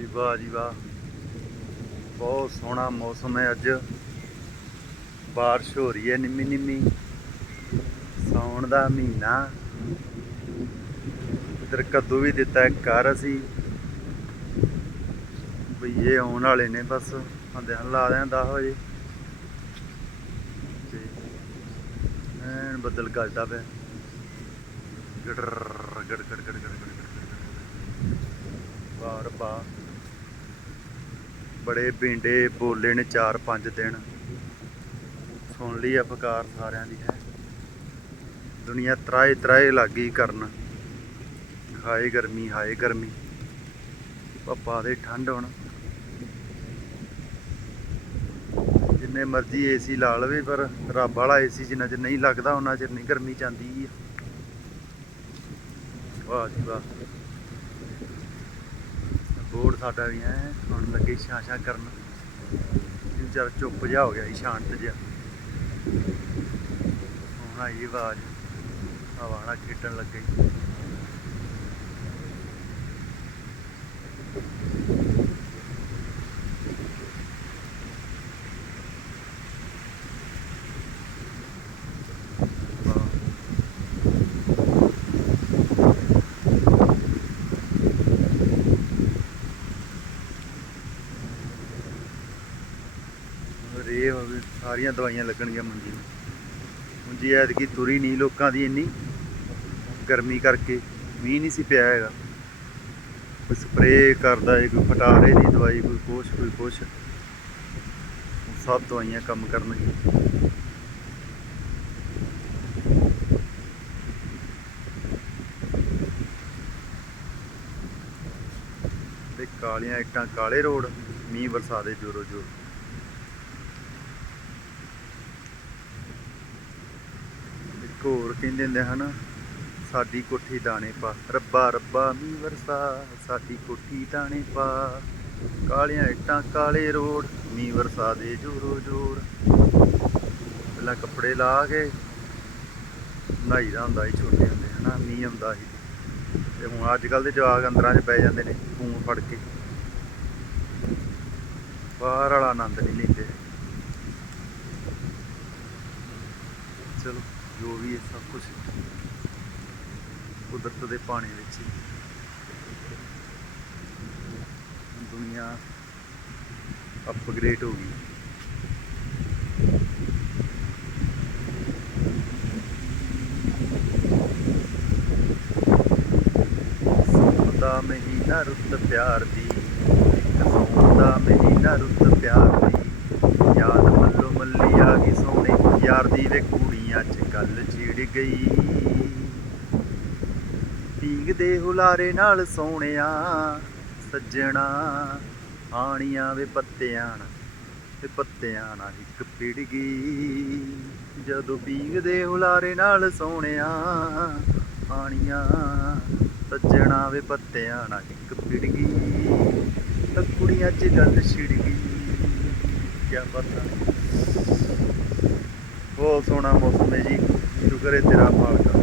ਜੀ, ਵਾਹ ਜੀ ਵਾਹ। ਬਹੁਤ ਸੋਹਣਾ ਮੌਸਮ ਹੈ ਅੱਜ। ਬਾਰਿਸ਼ ਹੋ ਰਹੀ ਹੈ ਨਿੰਮੀ ਨਿੰਮੀ। ਸਾਉਣ ਦਾ ਮਹੀਨਾ। ਇਧਰ ਕੱਦੂ ਵੀ ਦਿੱਤਾ ਇੱਕ ਘਰ ਅਸੀਂ। ਬਈਏ ਆਉਣ ਵਾਲੇ ਨੇ ਬਸ ਆਂਦੇ ਹਨ ਲਾ ਦੇਣ 10 ਵਜੇ। ਤੇ ਐਨ ਬੱਦਲ ਗੱਜਦਾ ਪਿਆ। ਗੜ ਗੜ ਗੜ ਗੜ ਗੜ ਗੜ ਗੜ ਵਾਹ ਰੱਬਾ। ਬੜੇ ਪਿੰਡੇ ਬੋਲੇ ਨੇ 4-5 ਦਿਨ। ਸੁਣ ਲਈ ਆ ਪੁਕਾਰ ਸਾਰਿਆਂ ਦੀ ਹੈ। ਦੁਨੀਆ ਤਰਾਏ ਤਰਾਏ ਲੱਗੀ ਕਰਨ। ਹਾਏ ਗਰਮੀ ਹਾਏ ਗਰਮੀ। ਪੱਪਾ ਦੇ ਠੰਡ ਹੁਣ। ਜਿੰਨੇ ਮਰਜ਼ੀ ਏਸੀ ਲਾ ਲਵੇ, ਪਰ ਰੱਬ ਵਾਲਾ ਏਸੀ ਜਿੰਨਾ ਚਿਰ ਨਹੀਂ ਲੱਗਦਾ ਉਹਨਾਂ ਚਿਰ ਨਹੀਂ ਗਰਮੀ ਜਾਂਦੀ ਆ। ਵਾਹ ਜੀ ਵਾਹ। ਬੋਰਡ ਸਾਡਾ ਵੀ ਐ, ਹੁਣ ਲੱਗੇ ਛਾਂ ਛਾਂ ਕਰਨ। ਇਹ ਚੁੱਪ ਜਿਹਾ ਹੋ ਗਿਆ ਸੀ ਸ਼ਾਂਤ ਜਿਹਾ। ਹੁਣ ਆਈ ਆਵਾਜ਼, ਹਵਾ ਨਾਲ ਖੇਡਣ ਲੱਗੇ ਵਾਹ ਰੇ ਹੋਵੇ ਸਾਰੀਆਂ ਦਵਾਈਆਂ ਲੱਗਣਗੀਆਂ ਮੰਜੀ ਨੂੰ। ਮੰਜੀ ਐਤਕੀ ਤੁਰੀ ਨਹੀਂ ਲੋਕਾਂ ਦੀ ਇੰਨੀ। ਗਰਮੀ ਕਰਕੇ ਮੀਂਹ ਨਹੀਂ ਸੀ ਪਿਆ ਹੈਗਾ। ਕੋਈ ਸਪਰੇਅ ਕਰਦਾ ਹੈ ਕੋਈ ਫਟਾਰੇ ਦੀ ਦਵਾਈ, ਕੋਈ ਕੁਛ ਕੋਈ ਕੁਛ। ਸਭ ਦਵਾਈਆਂ ਕੰਮ ਕਰਨਗੀਆਂ। ਤੇ ਕਾਲੀਆਂ ਇੱਟਾਂ ਕਾਲੇ ਰੋਡ, ਮੀਂਹ ਬਰਸਾ ਦੇ ਜੋਰੋ ਜੋਰ ਇੱਕ ਕਹਿੰਦੇ ਹੁੰਦੇ ਹਨ, ਸਾਡੀ ਕੋਠੀ ਦਾਣੇ ਪਾ, ਰੱਬਾ ਰੱਬਾ ਮੀਂਹ ਵਰਸਾ, ਸਾਡੀ ਕੋਠੀ ਦਾਣੇ ਪਾ। ਕਾਲੀਆਂ ਇੱਟਾਂ, ਕਾਲੇ ਰੋਡ, ਮੀਂਹ ਵਰਸਾ ਦੇ ਜੋਰੋ ਜੋਰ। ਪਹਿਲਾਂ ਕੱਪੜੇ ਲਾ ਕੇ ਨਹਾਈ ਦਾ ਹੁੰਦਾ ਸੀ ਛੋਟੇ ਹੁੰਦੇ, ਹਨਾ, ਮੀਂਹ ਆਉਂਦਾ ਸੀ। ਤੇ ਹੁਣ ਅੱਜ ਕੱਲ ਦੇ ਜਵਾਕ ਅੰਦਰਾਂ 'ਚ ਪੈ ਜਾਂਦੇ ਨੇ ਫੋਨ ਫੜ ਕੇ। ਬਾਹਰ ਵਾਲਾ ਆਨੰਦ ਨਹੀਂ ਲੈਂਦੇ। ਚਲੋ। ਜੋ ਵੀ ਹੈ ਸਭ ਕੁਝ ਕੁਦਰਤ ਦੇ ਪਾਣੀ ਵਿੱਚ ਹੀ ਦੁਨੀਆ ਅਪਗ੍ਰੇਡ ਹੋ ਗਈ। ਦਾ ਮਹੀਨਾ ਰੁੱਤ ਪਿਆਰ ਦੀ, ਇੱਕ ਸੌਣ ਦਾ ਮਹੀਨਾ ਰੁੱਤ ਪਿਆਰ ਦੀ। ਯਾਦ ਮੱਲੋ ਮੱਲੀ ਆ ਗਈ ਸੋਹਣੇ ਯਾਰ ਦੀ ਵੇ ਕੁੜੀਆਂ ਗੱਲ ਛਿੜ ਗਈ। ਪੀਂਗ ਦੇ ਹੁਲਾਰੇ ਨਾਲ ਸੋਹਣਿਆ ਸੱਜਣਾ ਆਣੀਆਂ ਵੇ ਪੱਤਿਆਂ ਨਾਲ, ਤੇ ਪੱਤਿਆਂ ਨਾਲ ਇੱਕ ਪਿੜ ਗਈ। ਜਦੋਂ ਪੀਂਗ ਹੁਲਾਰੇ ਨਾਲ ਸੋਹਣਿਆ ਆਣੀਆਂ, ਸੱਜਣਾ ਵੇ ਪੱਤਿਆਂ ਨਾਲ ਇੱਕ ਪਿੜ ਗਈ। ਤਾਂ ਕੁੜੀਆਂ 'ਚ ਗੱਲ ਛਿੜ ਗਈ। ਕਿਆ ਪਤਾ। ਬਹੁਤ ਸੋਹਣਾ ਮੌਸਮ ਹੈ ਜੀ। ਸ਼ੁਕਰ ਹੈ ਤੇਰਾ ਮਾਲਕਾ।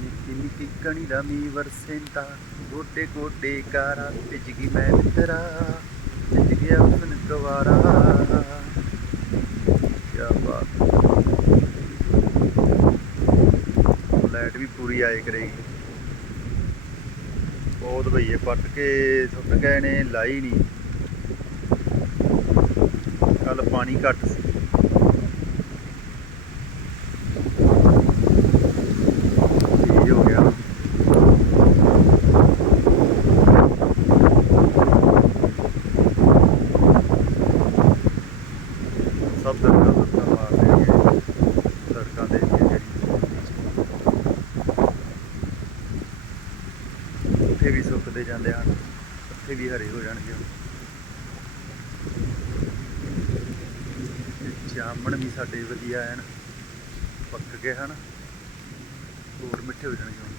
ਨਿੱਕੀ ਨਿੱਕੀ ਕਣੀ ਦਾ ਮੀ ਵਰਸੇਂਦਾ ਗੋਡੇ ਗੋਡੇ ਕਾਰਾ ਭਿੱਜ ਗਈ ਮੈਂ ਮਿੱਤਰਾ, ਭਿੱਜ ਗਿਆ ਉਸਨ ਗਵਾਰਾ। ਕੀ ਬਾਤ। ਵੀ ਪੂਰੀ ਆਏ ਕਰੇਗੀ ਬਹੁਤ ਭਈਏ ਪੱਟ ਕੇ, ਸੁੱਟ ਗਏ ਨੇ ਲਾਈ ਨਹੀਂ ਕੱਲ ਪਾਣੀ ਘੱਟ ਸੀ। ਤੇਜ਼ ਹੋ ਗਿਆ। ਸਭ ਦਰਖਤਾਂ ਉੱਥੇ ਜਾਂਦੇ ਹਨ ਉੱਥੇ ਵੀ ਹਰੇ ਹੋ ਜਾਣਗੇ ਜਾਮਣ ਵੀ ਸਾਡੇ ਵਧੀਆ ਐਨ, ਪੱਕ ਗਏ ਹਨ। ਹੋਰ ਮਿੱਠੇ ਹੋ ਜਾਣਗੇ